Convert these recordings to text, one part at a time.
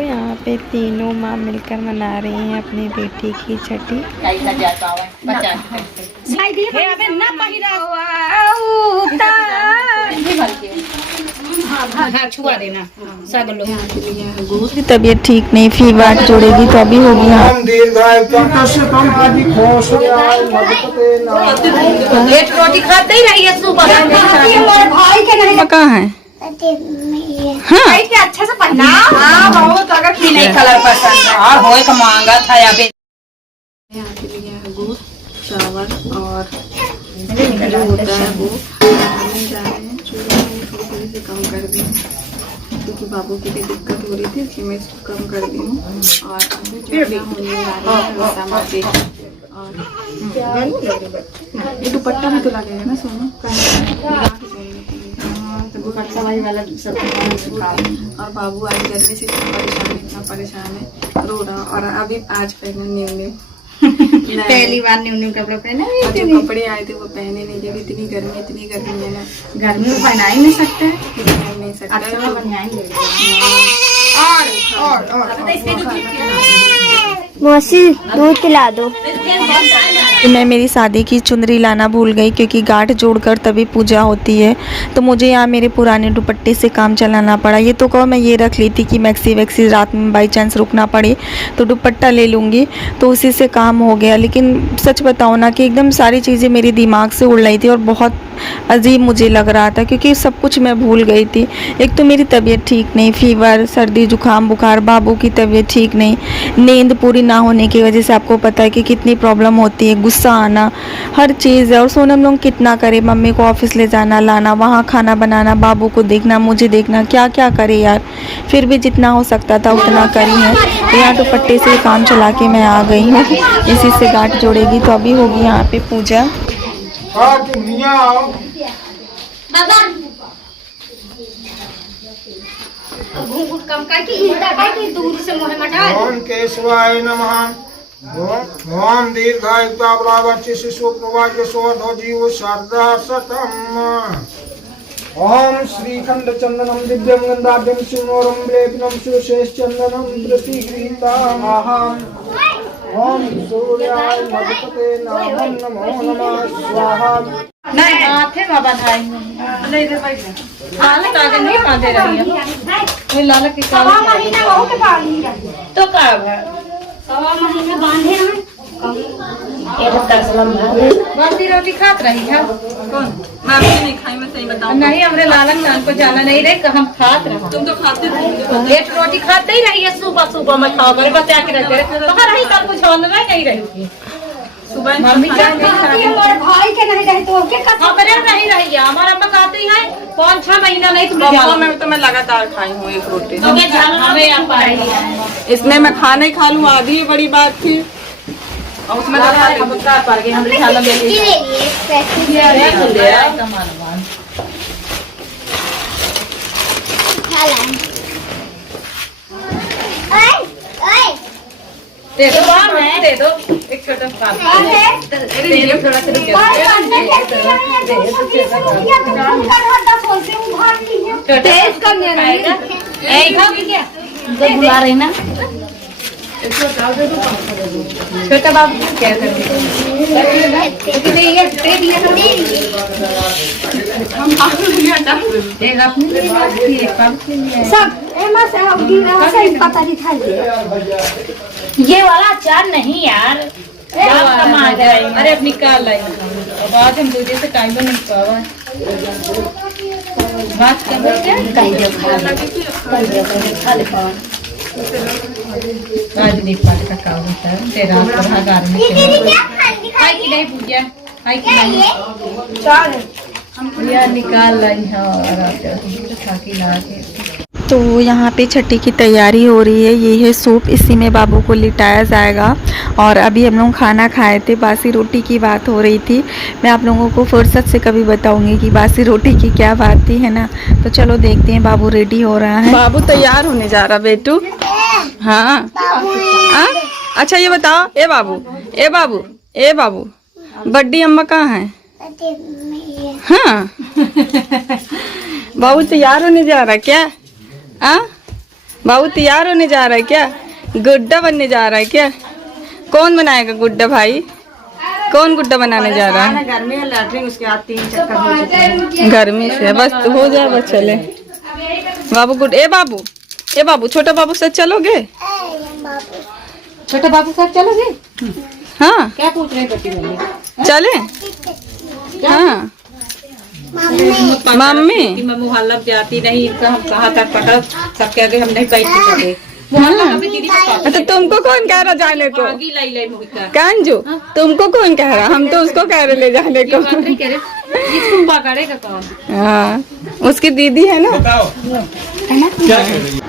यहाँ पे तीनों माँ मिलकर मना रही हैं अपनी बेटी की छठी। तबीयत ठीक नहीं, फीवर जोड़ेगी तो अभी होगी। रोटी खाते ही रहिए सुबह। कहाँ है? हाँ अच्छा से पहना। हाँ बहुत अगर नहीं कलर पसंद है और होए का महंगा था यहाँ पे। यहाँ के लिए है गुड़, चावल और जो होता है वो बनाने जा रहे हैं। चूल्हे में थोड़ी सी कम कर दी क्योंकि बाबू की भी दिक्कत हो रही थी, इसलिए मैं इसको कम कर दी हूँ। और फिर भी होने और ये दुपट्टा भी तो लगेगा ना सोनू, और बाबू आज गर्मी से इतना परेशान है, रो रहा। और अभी आज पहना न्यू पहली बार न्यू कपड़े पहने। जो कपड़े आए थे वो पहने नहीं, जब इतनी गर्मी है ना, गर्मी में पहना ही नहीं सकते। पहन नहीं सकता। मौसी दूध पिला दो। मैं मेरी शादी की चुनरी लाना भूल गई क्योंकि गांठ जोड़कर तभी पूजा होती है, तो मुझे यहाँ मेरे पुराने दुपट्टे से काम चलाना पड़ा। ये तो कहो मैं ये रख ली थी कि मैक्सी वैक्सी रात में बाई चांस रुकना पड़े तो दुपट्टा ले लूँगी, तो उसी से काम हो गया। लेकिन सच बताऊँ ना कि एकदम सारी चीज़ें मेरे दिमाग से उड़ रही थी और बहुत अजीब मुझे लग रहा था क्योंकि सब कुछ मैं भूल गई थी। एक तो मेरी तबीयत ठीक नहीं, फीवर, सर्दी, जुकाम, बुखार, बाबू की तबीयत ठीक नहीं, नींद पूरी ना होने की वजह से आपको पता है कि कितनी प्रॉब्लम होती है, गुस्सा आना, हर चीज़ है। और सोनम लोग कितना करे, मम्मी को ऑफिस ले जाना लाना, वहाँ खाना बनाना, बाबू को देखना, मुझे देखना, क्या क्या करे यार। फिर भी जितना हो सकता था उतना करी है। तो यहाँ दुपट्टे से काम चला के मैं आ गई हूँ। इसी से गांठ जोड़ेगी तो अभी होगी यहाँ पे पूजा। घूंघट कम करके दूर से मुँह मटा। ओम केशवाय नमः। ओम दीर्घायुतावचि शिशु प्रवाच्य सोधो जीव शारदा शतम। ओम श्रीखंड चंदनम दिव्यम गंधाभ्यम शिवनोरम लेपनम शिवशेष चंदनम प्रतिगृहीतामहम्। ओम सूर्याय मधुपते नमो नमः स्वाहा। नहीं हाथे बाबा धाई नहीं इधर बैठ लालक आगे नहीं बांधे रही है। कोई लालक की सवा महीना हो के बांधी रही तो का है सवा महीना बांधे रहे। बासी रोटी खात रही है कौन? मैं अभी नहीं खाई, मैं सही बताऊं। नहीं हमरे लालक नान को जाना नहीं रहे, हम खात रहे। तुम तो खाते थे। एक रोटी खाते ही रही है, सुबह सुबह में खाओ करे बच्चा के रहते तो रही कल कुछ होने नहीं रही थी। सुबह मम्मी भाई के नहीं रहे तो के खबरें नहीं रही है। हमारा अम्मा कहती है 5-6 महीना नहीं तो मैं लगातार खाई हूँ एक रोटी। हमें आप पाई इसमें मैं खाना ही खा लूँ, आधी ही बड़ी बात थी। और उसमें तो पड़ गई हमने खाना दे दो दे दो एक छोटा काम थोड़ा बुला रही ना छोटा बाबू क्या कर ये वाला अचार नहीं यार, अरे अब निकाल लाई बाद हम दूसरे से टाइम नहीं पावा बात कर आज नहीं पाते का काम होता है तेरा हजार में हाय की नहीं पूजा हाय की नहीं हम यार निकाल लाई है और खा के ला के। तो यहाँ पे छठी की तैयारी हो रही है। ये है सूप, इसी में बाबू को लिटाया जाएगा। और अभी हम लोग खाना खाए थे, बासी रोटी की बात हो रही थी। मैं आप लोगों को फुर्सत से कभी बताऊंगी कि बासी रोटी की क्या बात थी, है ना। तो चलो देखते हैं, बाबू रेडी हो रहा है। बाबू तैयार होने जा रहा बेटू। हाँ अच्छा ये बताओ, ए बाबू बड्डी अम्मा कहाँ है? हाँ बाबू तैयार होने जा रहा क्या? बाबू तैयार होने जा रहा है क्या? गुड्डा बनने जा रहा है क्या? कौन बनाएगा गुड्डा भाई? कौन गुड्डा बनाने जा रहा है? गर्मी है, लैट्रिन उसके बाद 3 चक्कर हो चुके हैं। गर्मी से बस तो हो जाए, बस चले। बाबू गुड ए बाबू छोटा बाबू साथ चलोगे? छोटे बाबू साथ चलोगे? हाँ क्या पूछ रहे बेटी? चले। हाँ मम्मी मैं मुहल्ला जाती नहीं, इनका हम कहाँ तक पकड़ सबके आगे हम नहीं बैठ सकते। मुहल्ला में दीदी तो तुमको कौन कह रहा जाने को? आगे लाई लाई मुझका कांजू तुमको कौन कह रहा? हम तो उसको कह रहे ले जाने को। इसको पकड़ेगा कौन? हाँ उसकी दीदी है ना। क्या कर रही है?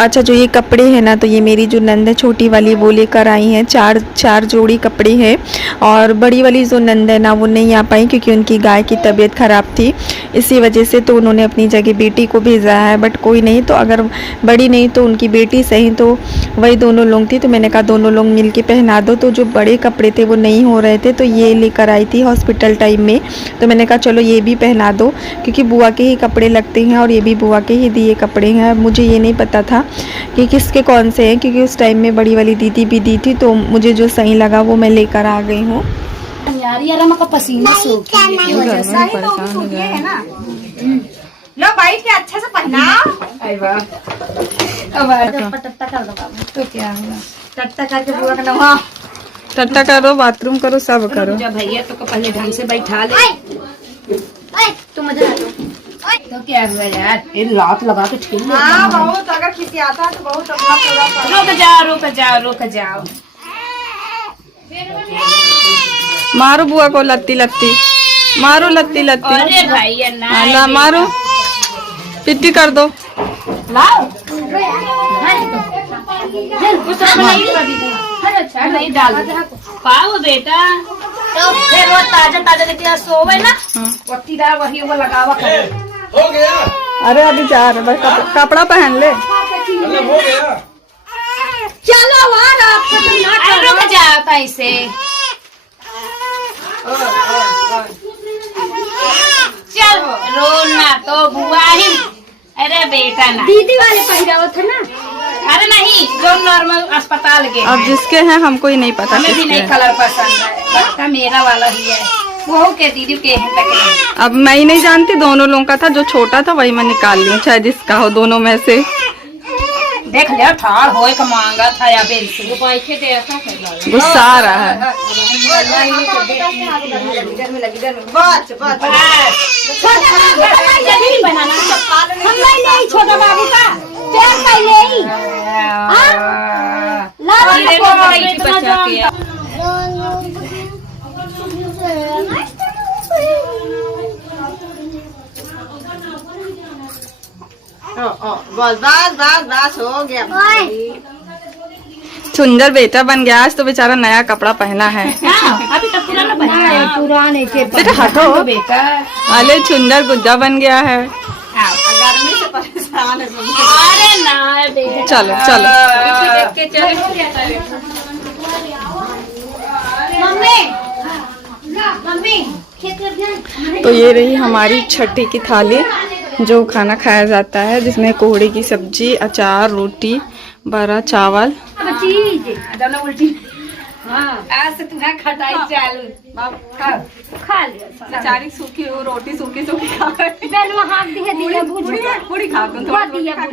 अच्छा जो ये कपड़े हैं ना, तो ये मेरी जो नंद है छोटी वाली वो लेकर आई हैं। चार जोड़ी कपड़े हैं। और बड़ी वाली जो नंद है ना वो नहीं आ पाई क्योंकि उनकी गाय की तबीयत ख़राब थी, इसी वजह से तो उन्होंने अपनी जगह बेटी को भेजा है। बट कोई नहीं, तो अगर बड़ी नहीं तो उनकी बेटी सही, तो वही दोनों लोग थी। तो मैंने कहा दोनों लोग मिल के पहना दो। तो जो बड़े कपड़े थे वो नहीं हो रहे थे, तो ये लेकर आई थी हॉस्पिटल टाइम में। तो मैंने कहा चलो ये भी पहना दो, क्योंकि बुआ के ही कपड़े लगते हैं और ये भी बुआ के ही दिए कपड़े हैं। मुझे ये नहीं पता था कि किसके कौन से हैं, क्योंकि उस टाइम में बड़ी वाली दीदी भी दी थी। तो मुझे जो सही लगा वो मैं लेकर आ गई हूँ। पसीना सूख लो बैठ के अच्छे से पहनाओ। तो क्या हुआ? टट्टा करके पूरा करना। हाँ टट्टा करो, बाथरूम करो, सब करो। जब भैया तो पहले ढंग से बैठा ले। तुम मजा आ दो। तो क्या हुआ यार, ये लात लगा के ठेल ले। हाँ बहुत, अगर किसी आता है तो बहुत अपना पूरा रुक जाओ। मारो बुआ को लत्ती लत्ती, मारो लत्ती लत्ती। अरे भैया ना ला मारो, पिट्टी कर दो। लाओ नहीं डाल पाओ बेटा। तो फिर वो ताजा देखिए सोवे ना, वट्टी दार वही वो लगावा करे। हो गया? अरे अभी जा रहे, बस कपड़ा पहन ले। अरे हो गया? चलो रुक जाओ ऐसे। चल रोना तो बुआ ही। अरे बेटा ना, दीदी वाले पहरावा था ना। अरे नहीं, जो नॉर्मल अस्पताल के अब जिसके हैं हमको ही नहीं पता हमें भी किसके नहीं हैं। कलर पसंद है, पक्का मेरा वाला ही है। वो के दीदी के हैं तक। अब मैं ही नहीं जानती, दोनों लोगों का था। जो छोटा था वही मैं निकाल ली, चाहे जिसका हो दोनों में से। देख ले ठाड़ होए का मांगा था या बेल से वो पैसे दे ऐसा कर गुस्सा आ रहा है। छोटा बाबू का प्यार पहले ही बस हो गया। सुंदर बेटा बन गया आज तो, बेचारा नया कपड़ा पहना है। अभी तक पुराना बना पुराने के बेटा हटो बेटा। अरे सुंदर गुड्डा बन गया है। गर्मी से परेशान है। अरे ना बेटा, चलो चलो। देख के चले। मम्मी तो ये रही हमारी छठी की थाली, जो खाना खाया जाता है, जिसमें कोहड़े की सब्जी, अचार, रोटी, बड़ा चावल। उल्टी। हाँ आज से तुम्हारा खटाई चालू। खा लिया बेचारी सूखी रोटी सूखी खा पहले वहाँ दिया भूज पूरी खा लो,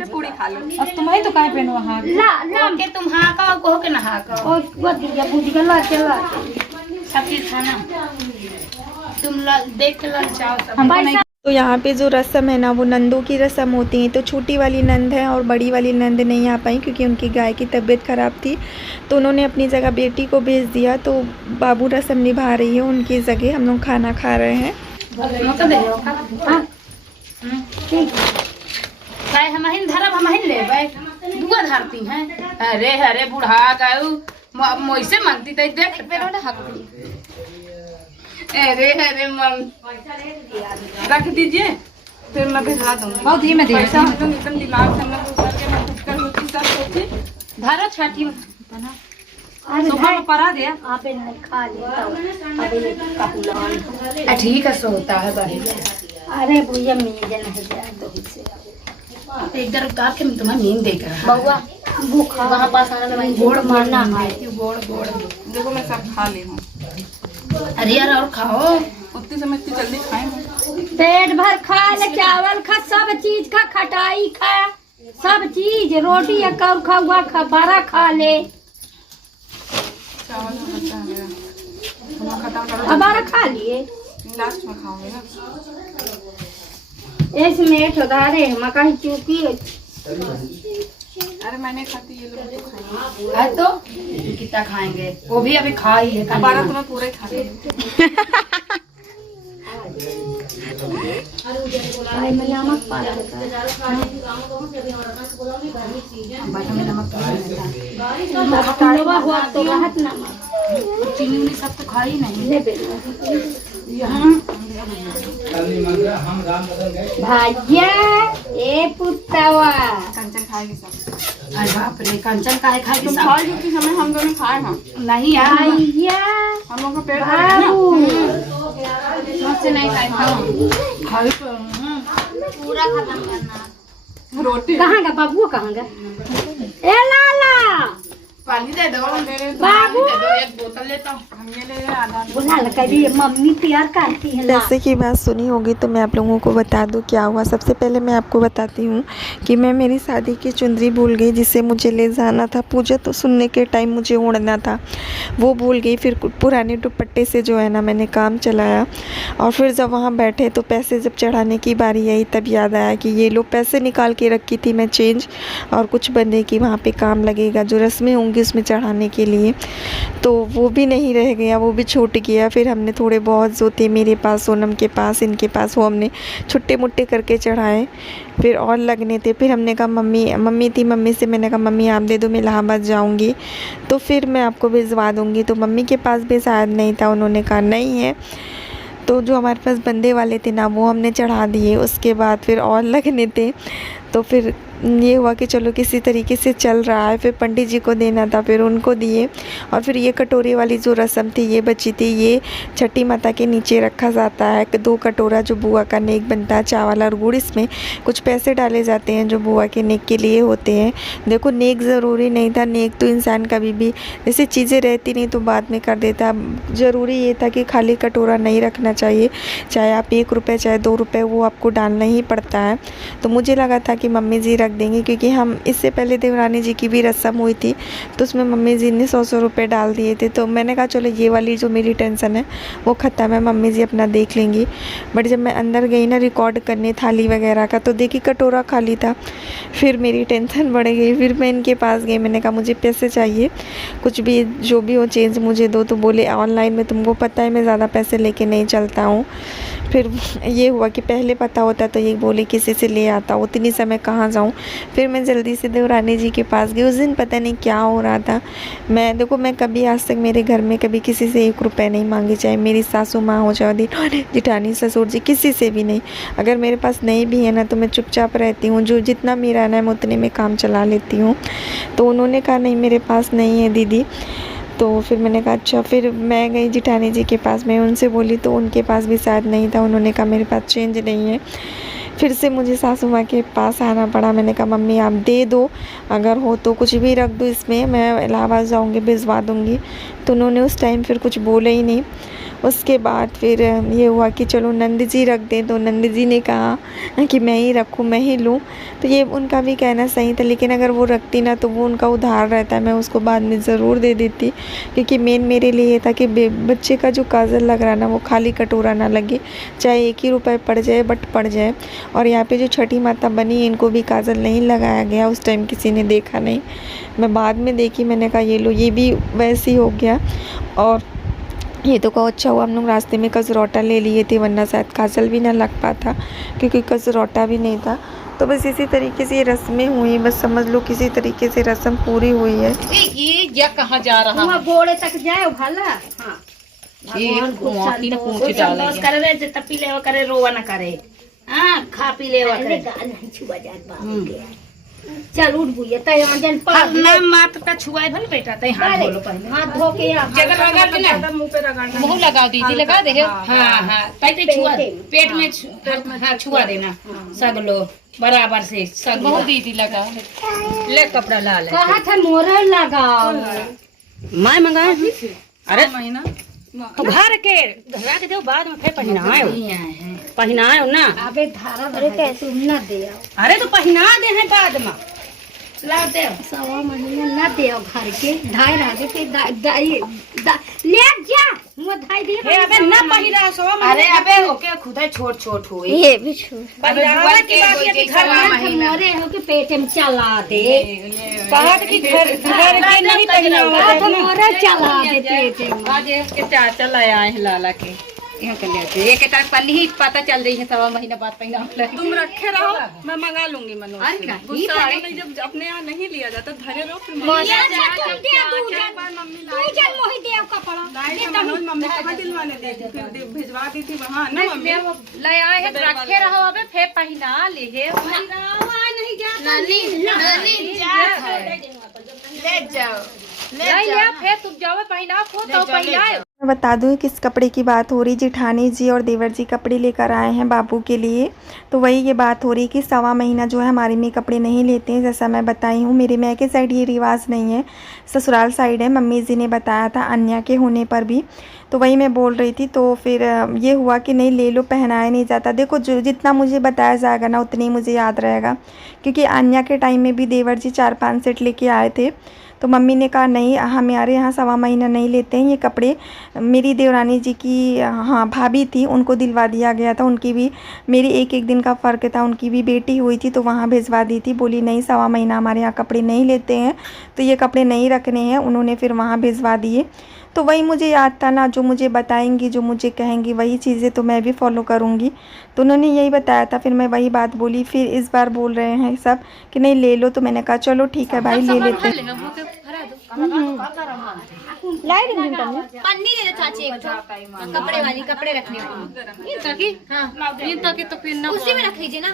पूरी खा लो। अब तुम्हारी तो कहाँ पे वहाँ ला के तुम हाँ कहो कहो के नहा कहो। और वो दिया भूज के ला के सब चीज खाना तुम देख के लग जाओ सब। तो यहाँ पे जो रस्म है ना वो नंदों की रस्म होती है। तो छोटी वाली नंद है और बड़ी वाली नंद नहीं आ पाई क्योंकि उनकी गाय की तबीयत ख़राब थी, तो उन्होंने अपनी जगह बेटी को भेज दिया। तो बाबू रस्म निभा रही है उनकी जगह, हम लोग खाना खा रहे हैं। हम धरब हम ले दुआ धरती हैं। अरे अरे बुढ़ा गयू मोइसे मांगती तो देख अरे अरे मम रख दीजिए, फिर मैं भिजवा दूंगी। बहुत ही मैं दे एकदम दिमाग से हम लोग ऊपर के मैं कुछ कर होती सब सोची धरो छठी सुबह में परा दिया। आप खा लिया ठीक है सोता है भाई। अरे भैया मेजन है दो से इधर उतार के मैं तुम्हें नींद देख रहा बउआ भूखा वहाँ पास आना दवाई गोड़ मारना है गोड़ गोड़ देखो मैं सब खा ली हूँ। अरे यार और खाओ। उतनी समय इतनी जल्दी खाएंगे। पेट भर खा ले, चावल खा, सब चीज खा, खटाई खा, सब चीज, रोटी एक और खा, हुआ खा, बारा खा ले, चावल में बचा है मेरा, खाना खत्म करो। अब बारा खा लिए। लास्ट में खाऊंगी ना। इसमें ठोदारे मकाई चूकी अरे मैंने खाती, ये लोग तो खाएंगे। है तो कितना खाएंगे, वो भी अभी खा ही है। दोबारा तुम्हें पूरा ही खा लेंगे। नमक पा बटन में नमक हुआ तो राहत नमक चीनी उनी सब तो खा ही नहीं। भाइया ए पुतवा कंचन खाएगी सब। अरे बाप रे, कंचन का है खाएगी तुम सब। खाओ क्योंकि हमें हम दोनों खाए हम। नहीं यार, भैया हम लोग का पेट भर गया ना। बाबू मुझसे नहीं खाए, खाओ खाओ तो। पूरा खत्म करना। रोटी कहाँ का बाबू, कहाँ का ए लाला पानी दे दो, मेरे बाबू। दे दो, एक बोतल लेता हूँ। हम ये ले रहे हैं आधा। बुला कभी मम्मी प्यार करती है। जैसे कि बात सुनी होगी तो मैं आप लोगों को बता दूं क्या हुआ। सबसे पहले मैं आपको बताती हूँ कि मैं मेरी शादी की चुंदरी भूल गई, जिसे मुझे ले जाना था पूजा तो सुनने के टाइम मुझे ओढ़ना था, वो भूल गई। फिर पुराने दुपट्टे से जो है ना मैंने काम चलाया, और फिर जब वहाँ बैठे तो पैसे जब चढ़ाने की बारी आई तब याद आया कि ये लोग पैसे निकाल के रखी थी मैं चेंज, और कुछ बंदे की वहाँ पर काम लगेगा जो रस्में होंगी उसमें चढ़ाने के लिए, तो वो भी नहीं रह गया, वो भी छूट गया। फिर हमने थोड़े बहुत जो थे मेरे पास, सोनम के पास, इनके पास, वो हमने छुट्टे मुट्टे करके चढ़ाए। फिर और लगने थे। फिर हमने कहा मम्मी से मैंने कहा मम्मी आप दे दो, मैं इलाहाबाद जाऊंगी तो फिर मैं आपको भिजवा दूंगी। तो मम्मी के पास भी शायद नहीं था, उन्होंने कहा नहीं है। तो जो हमारे पास बंदे वाले थे ना वो हमने चढ़ा दिए। उसके बाद फिर और लगने थे, तो फिर ये हुआ कि चलो किसी तरीके से चल रहा है। फिर पंडित जी को देना था, फिर उनको दिए। और फिर ये कटोरे वाली जो रस्म थी ये बची थी, ये छठी माता के नीचे रखा जाता है। 2 कटोरा जो बुआ का नेक बनता है चावल और गुड़, इसमें कुछ पैसे डाले जाते हैं जो बुआ के नेक के लिए होते हैं। देखो नेक ज़रूरी नहीं था, नेक तो इंसान कभी भी जैसे चीज़ें रहती नहीं तो बाद में कर देता। ज़रूरी ये था कि खाली कटोरा नहीं रखना चाहिए, चाहे आप 1 रुपये चाहे 2 रुपये वो आपको डालना ही पड़ता है। तो मुझे लगा था कि मम्मी जी देंगे, क्योंकि हम इससे पहले देवरानी जी की भी रस्म हुई थी तो उसमें मम्मी जी ने 100 रुपये डाल दिए थे। तो मैंने कहा चलो ये वाली जो मेरी टेंशन है वो ख़त्म है, मम्मी जी अपना देख लेंगी। बट जब मैं अंदर गई ना रिकॉर्ड करने थाली वगैरह का, तो देखी कटोरा खाली था। फिर मेरी टेंशन बढ़ गई। फिर मैं इनके पास गई, मैंने कहा मुझे पैसे चाहिए, कुछ भी जो भी हो चेंज मुझे दो। तो बोले ऑनलाइन में तुमको पता है मैं ज़्यादा पैसे लेके नहीं चलता हूँ। फिर ये हुआ कि पहले पता होता तो ये बोले किसी से ले आता, उतनी समय कहाँ जाऊँ। फिर मैं जल्दी से देवरानी जी के पास गई। उस दिन पता नहीं क्या हो रहा था। मैं कभी आज तक मेरे घर में कभी किसी से 1 रुपये नहीं मांगी, चाहे मेरी सासू माँ हो चाहे जिठानी ससुर जी, किसी से भी नहीं। अगर मेरे पास नहीं भी है ना तो मैं चुपचाप रहती हूँ, जो जितना मेरा ना मैं उतने में काम चला लेती हूँ। तो उन्होंने कहा नहीं मेरे पास नहीं है दीदी। तो फिर मैंने कहा अच्छा। फिर मैं गई जिठानी जी के पास, मैं उनसे बोली तो उनके पास भी शायद नहीं था, उन्होंने कहा मेरे पास चेंज नहीं है। फिर से मुझे सासू माँ के पास आना पड़ा। मैंने कहा मम्मी आप दे दो, अगर हो तो कुछ भी रख दो इसमें, मैं इलाहाबाद जाऊँगी भिजवा दूँगी। तो उन्होंने उस टाइम फिर कुछ बोले ही नहीं। उसके बाद फिर ये हुआ कि चलो नंद जी रख दें, तो नंद जी ने कहा कि मैं ही रखूँ, मैं ही लूँ। तो ये उनका भी कहना सही था, लेकिन अगर वो रखती ना तो वो उनका उधार रहता है, मैं उसको बाद में ज़रूर दे देती। क्योंकि मेन मेरे लिए ये था कि बच्चे का जो काजल लग रहा ना वो खाली कटोरा ना लगे, चाहे 1 ही रुपये पड़ जाए बट पड़ जाए। और यहाँ पे जो छठी माता बनी इनको भी काजल नहीं लगाया गया, उस टाइम किसी ने देखा नहीं, मैं बाद में देखी। मैंने कहा ये लो, ये भी वैसे ही हो गया। और ये तो कहो अच्छा हुआ हम लोग रास्ते में कसरौटा ले लिए थे, वरना शायद काजल भी ना लग पाता, क्योंकि कसरौटा भी नहीं था। तो बस इसी तरीके से ये रस्में हुई, बस समझ लो किसी तरीके से रस्म पूरी हुई है। ये कहाँ जा रहा वहाँ गोड़े तक जाए भला। हाँ करे तपी ले करे, रोवा न करे, हाँ खा पी ले करे। चल उठ बुइया तय जन पर ना मात का छुआए भल बेटा तय हाथ धो लो पहले, हाथ धो के जगह रगड़ देना, मुंह पे रगड़ना, मुंह लगाओ दीदी लगा दे। हाँ हाँ तय छुआ पेट में, हाँ छुआ देना सब लोग। बराबर से सब बहुत दीदी लगा ले कपड़ा ला ले कहा था मोरल लगाओ मैं मंगाया थी। अरे महीना तो घर के घरा के दो बाद में फिर पहनाए ना। अबे धारा अरे कैसे न दे अरे तो पहना दे हैं बाद में ला दे सवा महीना न दे घर के धाई रह दे के ले जा मुंह धाई दे हे अबे ना पहिरा सो अरे अबे ओके खुदा छोट छोट हुई ये भी छोट पहिरावा की बात है कि घर में मोरे हो के पेट में चला दे कहा कि घर के नहीं पहनावा तो मोरे चला दे पेट में आज के चाचा लाया है लाला के यहाँ कर लेते एक टाइम पन्नी ही पता चल रही है सवा महीना बाद पहना। तुम रखे रहो मैं मंगा लूंगी मनोज से। गुस्सा नहीं जब अपने यहाँ नहीं लिया जाता धरे रहो फिर मम्मी कहाँ दिलवाने देती फिर भिजवा दी थी वहाँ ना मम्मी ले आए हैं रखे रहो अबे फिर पहना ले ले जाओ फिर तुम जाओ पहनाओ खुद तो पहनाओ। मैं बता दूँ किस कपड़े की बात हो रही। जेठानी जी और देवर जी कपड़े लेकर आए हैं बाबू के लिए, तो वही ये बात हो रही कि सवा महीना जो है हमारे में कपड़े नहीं लेते हैं। जैसा मैं बताई हूँ मेरे मैके साइड ये रिवाज नहीं है, ससुराल साइड है। मम्मी जी ने बताया था अन्या के होने पर भी, तो वही मैं बोल रही थी। तो फिर ये हुआ कि नहीं ले लो, पहनाया नहीं जाता। देखो जो जितना मुझे बताया जाएगा ना उतनी मुझे याद रहेगा, क्योंकि अन्या के टाइम में भी देवर जी 4-5 सेट लेके आए थे। तो मम्मी ने कहा नहीं हमारे यहाँ सवा महीना नहीं लेते हैं ये कपड़े। मेरी देवरानी जी की हाँ भाभी थी, उनको दिलवा दिया गया था। उनकी भी मेरी एक दिन का फ़र्क था, उनकी भी बेटी हुई थी तो वहाँ भिजवा दी थी। बोली नहीं सवा महीना हमारे यहाँ कपड़े नहीं लेते हैं, तो ये कपड़े नहीं रखने हैं। उन्होंने फिर वहाँ भिजवा दिए। तो वही मुझे याद था ना, जो मुझे बताएंगी जो मुझे कहेंगी वही चीज़ें तो मैं भी फॉलो करूँगी। तो उन्होंने यही बताया था, फिर मैं वही बात बोली। फिर इस बार बोल रहे हैं सब कि नहीं ले लो, तो मैंने कहा चलो ठीक है भाई ले लेते हैं। पन्नी दे दो चाची एक कपड़े वाली, कपड़े रखने वाली तो फिर उसी में रख लीजिए ना।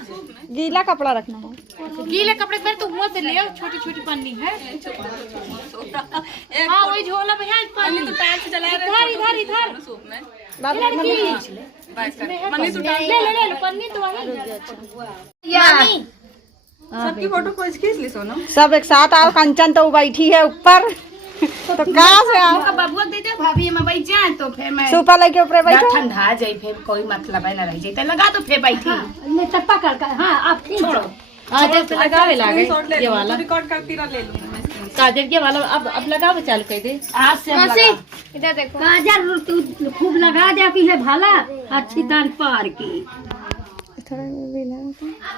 गीला कपड़ा रखना है, गीले कपड़े पर तो मुँह से ले आओ, छोटी छोटी पन्नी है। हाँ वही झोला में है पन्नी तो टाइम से चला रहे इधर इधर ले लो पन्नी तो वही। सबकी फोटो को खींच ली सोनू। सब एक साथ आओ। कंचन तो बैठी है ऊपर, तो कहाँ से आओ? बबुआ दे दे भाभी में बैठ जाए तो फिर मैं सोफा लेके ऊपर बैठो। ठंडा जाए फिर कोई मतलब है ना रह जाए लगा तो फिर बैठी मैं टप्पा कर हाँ आप छोड़ो लगावे लागे ये वाला रिकॉर्ड करती रह ले लूंगी काजल के वाला अब लगावे चालू कर दे आज से इधर देखो काजल तू खूब लगा दे अभी है भाला अच्छी दान पार की।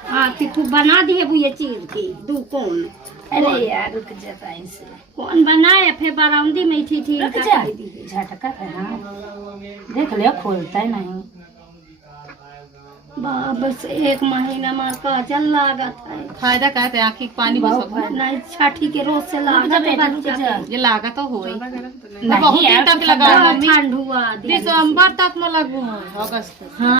हाँ तू बना दिए ये चीज की दू कौन। अरे यार रुक जाता इनसे कौन बनाए फिर बाराउंदी में थी झटका है हाँ देख लियो खोलता है नहीं बस 1 महीना में काजल लागत है। फायदा कहते आँखी पानी नहीं छठी के रोज से लागत ये लागा तो हो नहीं तक लगा ठंड हुआ दिसंबर तक में लगू अगस्त। हाँ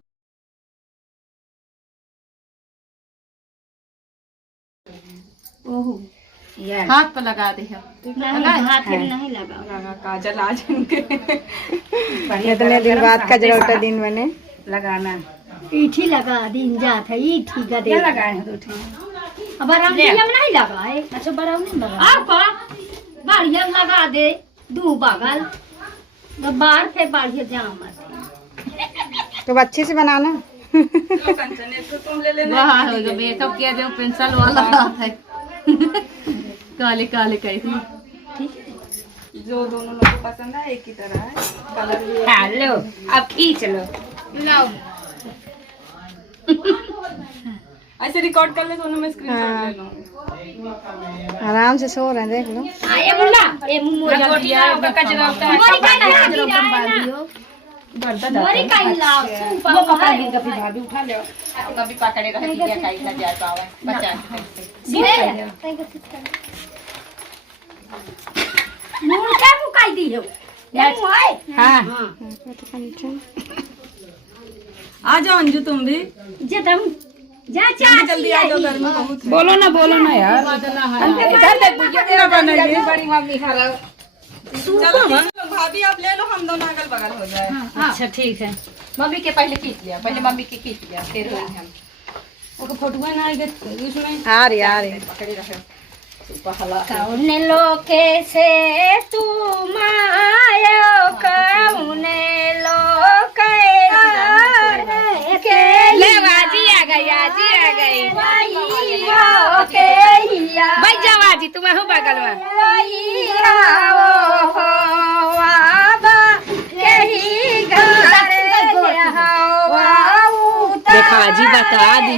हाथ पर लगा दे हाथ नहीं लगा काजल आज इतने दिन बाद कजरौटा दिन बने लगाना ईठी लगा दिन जात है ईठी गदे क्या लगाए हैं दूठी अब रामलीला में नहीं लगा है। अच्छा बराबर नहीं लगा आपका बढ़िया लगा दे दू बगल तो बाहर फिर बढ़िया जाम तो अच्छे से बनाना। तुम ले लेना मेकअप किया जो पेंसिल वाला है काले काले कही थी जो दोनों लोगों को पसंद है एक ही तरह है कलर। हेलो अब खींच लो लाओ ऐसे रिकॉर्ड कर ले दोनों में स्क्रीनशॉट ले लूं। आराम से सो रहे हैं देख लो। ये मुन्ना ये मुमो होगा कचरा होता है मोरी का लाओ वो कपड़ा भी कभी भाभी उठा ले कभी पकड़े रहे कि क्या कहीं ना जा पावे बच्चा मूल का मुकाई दी हो ये मुआए हाँ आ जाओ अंजू तुम भी जे तुम जा जल्दी आ जाओ घर में बहुत है। बोलो ना यार इधर देख बुझे तेरा बनाइए बड़ी मम्मी खा चलो भाभी आप ले लो हम दोनों अगल बगल हो जाए। अच्छा ठीक है मम्मी के पहले खींच लिया पहले मम्मी के खींच लिया फिर हुई हम फोटो ना इसमें आ रही कौन लोके से तू मायो कौन लोके के ले बाजी आ गई भाई जावाजी तुम हो बगल में देखा जी बता दी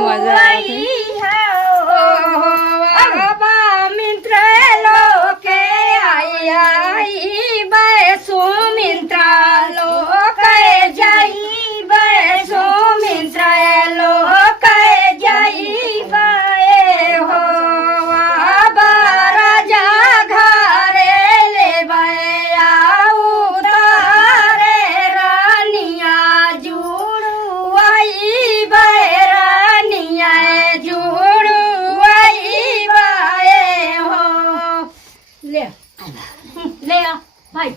मजा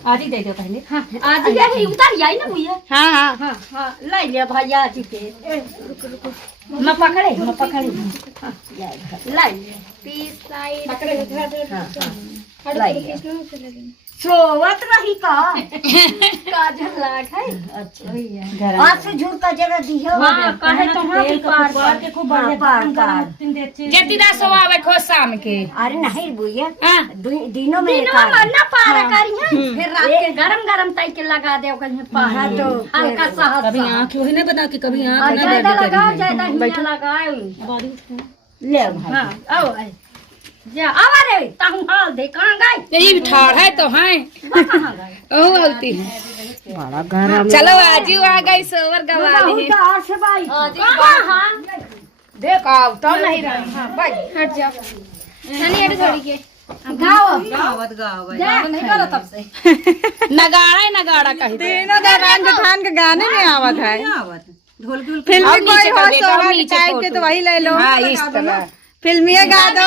आज ही दे दो पहले। हाँ आज ही यही उतार जाए ना भैया। हाँ हाँ हाँ हाँ ले लिया भैया आज के। मैं पकड़े हाँ ले लिया पीस साइड पकड़े हाँ हाँ ले लिया सोवत रही का काजल लाग है। अच्छा आज से झूठ का जगह दी है। हां कहे तो हां पार के खूब बढ़िया पार जतिदा सोवावे खो शाम के। अरे नहीं बुइया दिनों में ना पार करी है फिर रात के गरम ताई के लगा दे कहीं पार तो हल्का सा कभी आंख वही ना बना के कभी आंख ना ज्यादा लगाओ ज्यादा ही लगाओ ले हां आओ जा आवा रे ताहू हाल दे कहां गई यही ठाड़ है तो हैं कहां गई ओ गलती बड़ा गरम चलो आजू आ गई सोवर गवा ली हां से भाई हां देख आओ तो नहीं रहा हां भाई हट जा सनी हट छोड़ी के गावत नहीं करो तब से नगाड़ा कही तीनों दरान जेठान के गाने में आवत है ढोल फिल्मी कोई हो सोवर टाइप के तो वही ले लो। हां इस तरह फिल्मी गा दो।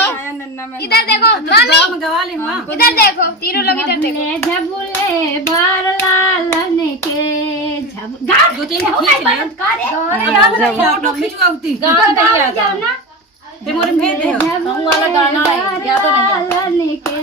इधर देखो मामी गवा ले मां इधर देखो तीनों लोग इधर देखो झबुले बार लालन के झब गा दो तीन खींच ले फोटो खिंचवाती जाओ ना ते मोरे भेज दे गाँव वाला गाना है याद नहीं के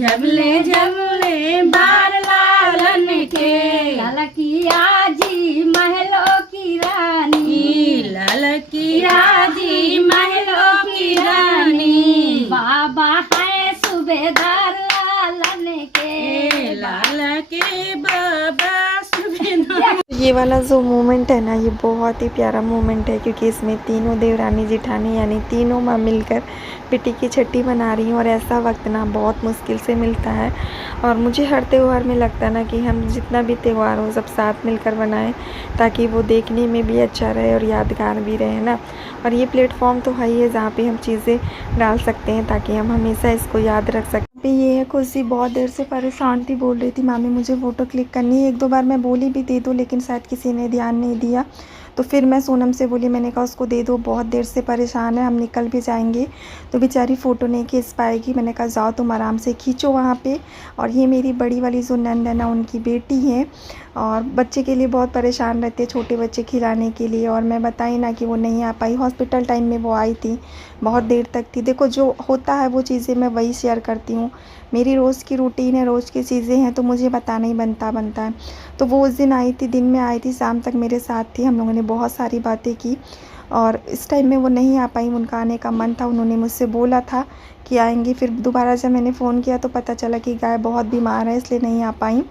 झबले बार लालन के लाला की आजी महलों की रानी लाल की राजी महलों की रानी बाबा है सूबेदार लालन के लाल के बाबा सुबेदार। ये वाला जो मोमेंट है ना ये बहुत ही प्यारा मोमेंट है क्योंकि इसमें तीनों देवरानी जेठानी यानी तीनों माँ मिलकर पिटी की छठी बना रही हैं और ऐसा वक्त ना बहुत मुश्किल से मिलता है। और मुझे हर त्यौहार में लगता है ना कि हम जितना भी त्यौहार हो सब साथ मिलकर बनाएं ताकि वो देखने में भी अच्छा रहे और यादगार भी रहे ना। और ये प्लेटफॉर्म तो है ही है जहाँ पे हम चीज़ें डाल सकते हैं ताकि हम हमेशा इसको याद रख सकें। ये है खुशी बहुत देर से परेशान थी, बोल रही थी मामी मुझे फ़ोटो क्लिक करनी है। एक दो बार मैं बोली भी दे दो लेकिन शायद किसी ने ध्यान नहीं दिया। तो फिर मैं सोनम से बोली, मैंने कहा उसको दे दो, बहुत देर से परेशान है, हम निकल भी जाएंगे तो बेचारी फ़ोटो नहीं खींच पाएगी। मैंने कहा जाओ तुम आराम से खींचो वहाँ पे। और ये मेरी बड़ी वाली जो नंद है ना उनकी बेटी है और बच्चे के लिए बहुत परेशान रहते छोटे बच्चे खिलाने के लिए। और मैं बताई ना कि वो नहीं आ पाई, हॉस्पिटल टाइम में वो आई थी, बहुत देर तक थी। देखो जो होता है वो चीज़ें मैं वही शेयर करती हूँ, मेरी रोज़ की रूटीन है, रोज़ की चीज़ें हैं तो मुझे बताना ही बनता है। तो वो उस दिन आई थी, दिन में आई थी, शाम तक मेरे साथ थी, हम लोगों ने बहुत सारी बातें की। और इस टाइम में वो नहीं आ पाई, उनका आने का मन था, उन्होंने मुझसे बोला था कि आएंगे। फिर दोबारा जब मैंने फ़ोन किया तो पता चला कि गाय बहुत बीमार है इसलिए नहीं आ पाई।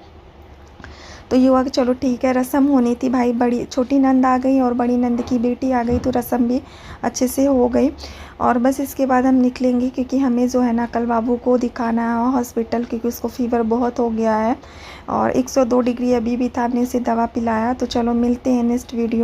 तो ये हुआ कि चलो ठीक है, रस्म होनी थी भाई, बड़ी छोटी नंद आ गई और बड़ी नंद की बेटी आ गई तो रस्म भी अच्छे से हो गई। और बस इसके बाद हम निकलेंगे क्योंकि हमें जो है ना कल बाबू को दिखाना है हॉस्पिटल क्योंकि उसको फ़ीवर बहुत हो गया है और 102 डिग्री अभी भी था, हमने इसे दवा पिलाया। तो चलो मिलते हैं नेक्स्ट वीडियो।